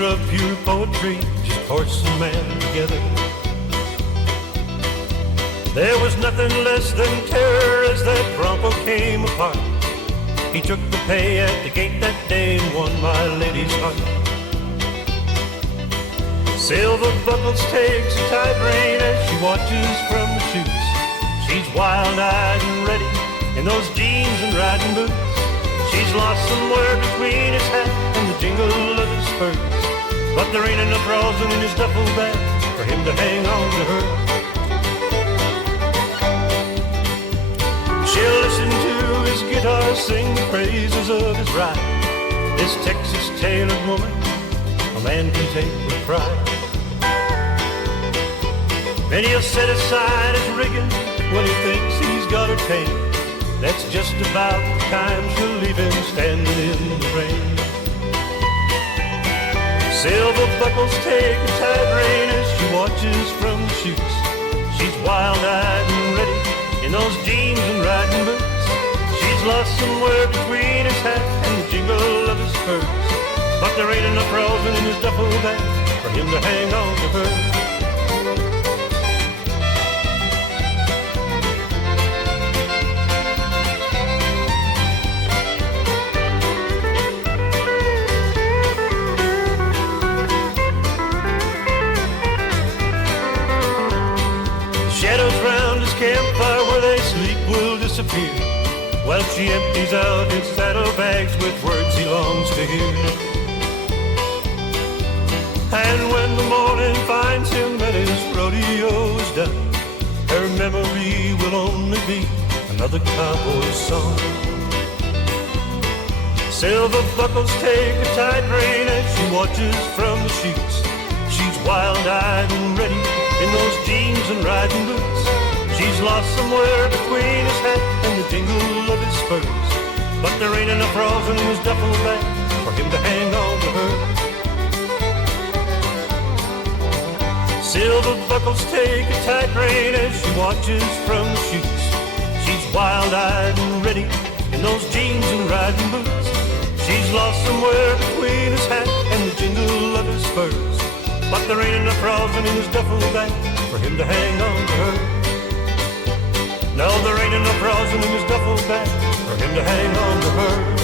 picture of pure poetry, just horse and man together. There was nothing less than terror as that bronco came apart. He took the pay at the gate that day and won my lady's heart. Silver buckles takes a tight rein as she watches from the chutes. She's wild-eyed and ready in those jeans and riding boots. She's lost somewhere between his hat and the jingle of his spurs, but there ain't enough rosin in his duffel bag for him to hang on to her. She'll listen to his guitar sing the praises of his ride. This Texas-tailored woman a man can take with pride. Then he'll set aside his rigging when he thinks he's got her tamed. That's just about the time she'll leave him standing in the rain. Silver buckles take a tight rein as she watches from the chutes. She's wild-eyed and ready in those jeans and riding boots. She's lost somewhere between his hat and the jingle of his spurs, but there ain't enough rosin in his duffel bag for him to hang on to her. Shadows round his campfire where they sleep will disappear, while she empties out his saddlebags with words he longs to hear. And when the morning finds him and his rodeo's done, her memory will only be another cowboy's song. Silver buckles take a tight rein as she watches from the chutes. She's wild-eyed and ready in those jeans and riding boots. She's lost somewhere between his hat and the jingle of his spurs, but there ain't enough rosin in his duffel bag for him to hang on to her. Silver buckles take a tight rein as she watches from the chutes. She's wild-eyed and ready in those jeans and riding boots. She's lost somewhere between his hat and the jingle of his spurs, but there ain't enough rosin in his duffel bag for him to hang on to her. No, there ain't enough rosin in his duffel bag for him to hang on to her.